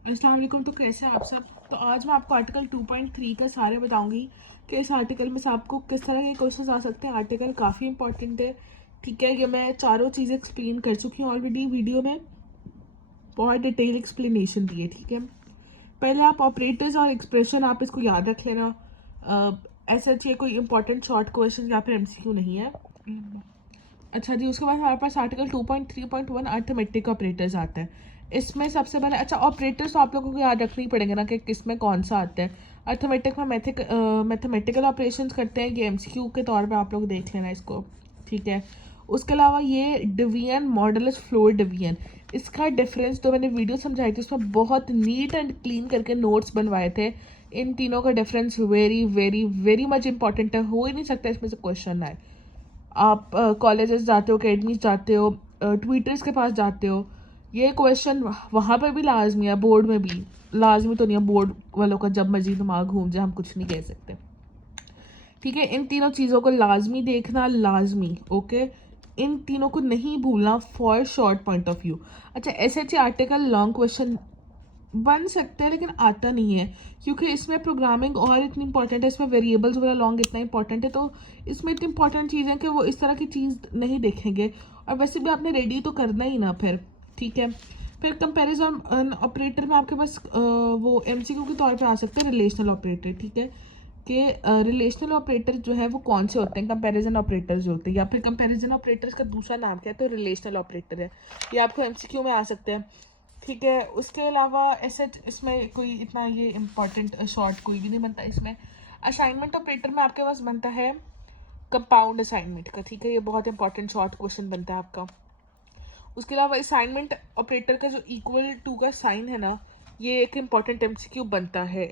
अस्सलाम वालेकुम। तो कैसे हैं आप सब। तो आज मैं आपको आर्टिकल 2.3 का सारे बताऊंगी कि इस आर्टिकल में से आपको किस तरह के क्वेश्चंस आ सकते हैं। आर्टिकल काफ़ी इंपॉर्टेंट है, ठीक है। ये मैं चारों चीज़ें एक्सप्लेन कर चुकी हूँ ऑलरेडी वीडियो में, बहुत डिटेल एक्सप्लेनेशन दी है, ठीक है। पहले आप ऑपरेटर्स और एक्सप्रेशन आप इसको याद रख लेना। ऐसा चाहिए कोई इंपॉर्टेंट शॉर्ट क्वेश्चन या फिर एमसीक्यू नहीं है। अच्छा जी, उसके बाद हमारे पास आर्टिकल 2.3.1 अर्थमेटिक ऑपरेटर्स आता है। इसमें सबसे पहले अच्छा ऑपरेटर्स तो आप लोगों को याद रखने ही पड़ेंगे ना कि किसमें कौन सा आता है। अर्थमेटिक में मैथमेटिकल ऑपरेशंस करते हैं, ये एमसीक्यू के तौर पे आप लोग देख लेना इसको, ठीक है। उसके अलावा ये डिवीजन मॉडुलस फ्लोर डिवीजन, इसका डिफरेंस तो मैंने वीडियो समझाई थी, उसमें बहुत नीट एंड क्लीन करके नोट्स बनवाए थे। इन तीनों का difference very very very much important है, हो ही नहीं सकता इसमें से क्वेश्चन आए। आप कॉलेजेस जाते हो, अकेडमीज जाते हो, ट्विटर्स के पास जाते हो, ये क्वेश्चन वहाँ पर भी लाजमी है, बोर्ड में भी लाजमी तो नहीं है। बोर्ड वालों का जब मर्जी दिमाग घूम जाए, हम कुछ नहीं कह सकते, ठीक है। इन तीनों चीज़ों को लाजमी देखना, लाजमी, ओके। इन तीनों को नहीं भूलना for short point of view. अच्छा, ऐसे आर्टिकल लॉन्ग क्वेश्चन बन सकते हैं लेकिन आता नहीं है, क्योंकि इसमें प्रोग्रामिंग और इतनी इंपॉर्टेंट है, इसमें वेरिएबल्स वगैरह लॉन्ग इतना इंपॉर्टेंट है, तो इसमें इतनी इंपॉर्टेंट चीज़ है कि वो इस तरह की चीज़ नहीं देखेंगे। और वैसे भी आपने रेडी तो करना ही ना फिर, ठीक है। फिर कंपैरिजन ऑपरेटर में आपके पास वो एमसीक्यू के तौर पे आ सकते हैं रिलेशनल ऑपरेटर, ठीक है। कि रिलेशनल ऑपरेटर जो है वो कौन से होते हैं, कंपैरिजन ऑपरेटर्स जो होते हैं, या फिर कंपैरिजन ऑपरेटर्स का दूसरा नाम क्या है, तो रिलेशनल ऑपरेटर है। ये आपको एमसीक्यू में आ सकते हैं, ठीक है। उसके अलावा ऐसे इसमें कोई इतना ये इम्पॉर्टेंट शॉर्ट कोई भी नहीं बनता इसमें। असाइनमेंट ऑपरेटर में आपके पास बनता है कंपाउंड असाइनमेंट का, ठीक है। ये बहुत इंपॉर्टेंट शॉर्ट क्वेश्चन बनता है आपका। उसके अलावा असाइनमेंट ऑपरेटर का जो इक्वल टू का साइन है ना, ये एक इम्पॉर्टेंट एमसीक्यू बनता है।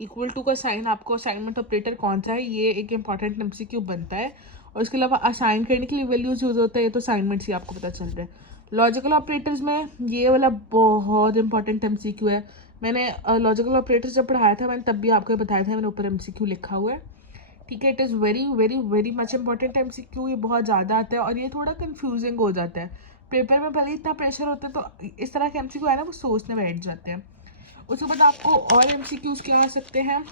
इक्वल टू का साइन आपको असाइनमेंट ऑपरेटर कौन सा है, ये एक इंपॉर्टेंट एमसीक्यू बनता है। और इसके अलावा असाइन करने के लिए वैल्यूज यूज होता है, ये तो असाइनमेंट्स ही आपको पता चल रहा है। लॉजिकल ऑपरेटर्स में ये वाला बहुत इंपॉर्टेंट एमसीक्यू है। मैंने लॉजिकल ऑपरेटर्स जब पढ़ाया था मैंने तब भी आपको बताया था, मैंने ऊपर एमसीक्यू लिखा हुआ है, ठीक है। It is very very very much important MCQ. ये बहुत ज़्यादा आता है और ये थोड़ा कंफ्यूजिंग हो जाता है। पेपर में भले इतना प्रेशर होता है, तो इस तरह के एमसीक्यू है ना, वो सोचने बैठ जाते हैं। उसके बाद आपको और एमसीक्यूज क्या आ सकते हैं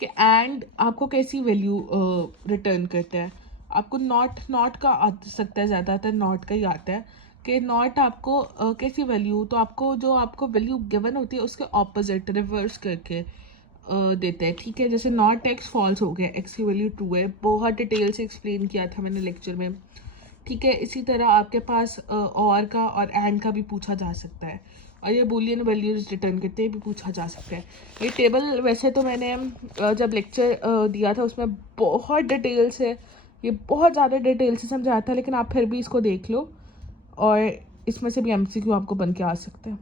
कि एंड आपको कैसी वैल्यू रिटर्न करता है। आपको नॉट नॉट का आ सकता है, ज़्यादातर नॉट का ही आता है कि नॉट आपको कैसी वैल्यू, तो आपको जो आपको वैल्यू गिवन होती है उसके ऑपोजिट रिवर्स करके देता है, ठीक है। जैसे नॉट एक्स फॉल्स हो गया, एक्स की वैल्यू ट्रू है, बहुत डिटेल से एक्सप्लेन किया था मैंने लेक्चर में, ठीक है। इसी तरह आपके पास और का और एंड का भी पूछा जा सकता है, और ये बूलियन वैल्यूज रिटर्न करते भी पूछा जा सकता है। ये टेबल वैसे तो मैंने जब लेक्चर दिया था उसमें बहुत डिटेल से, ये बहुत ज़्यादा डिटेल से समझाया था, लेकिन आप फिर भी इसको देख लो और इसमें से भी एमसीक्यू आपको बन के आ सकते हैं।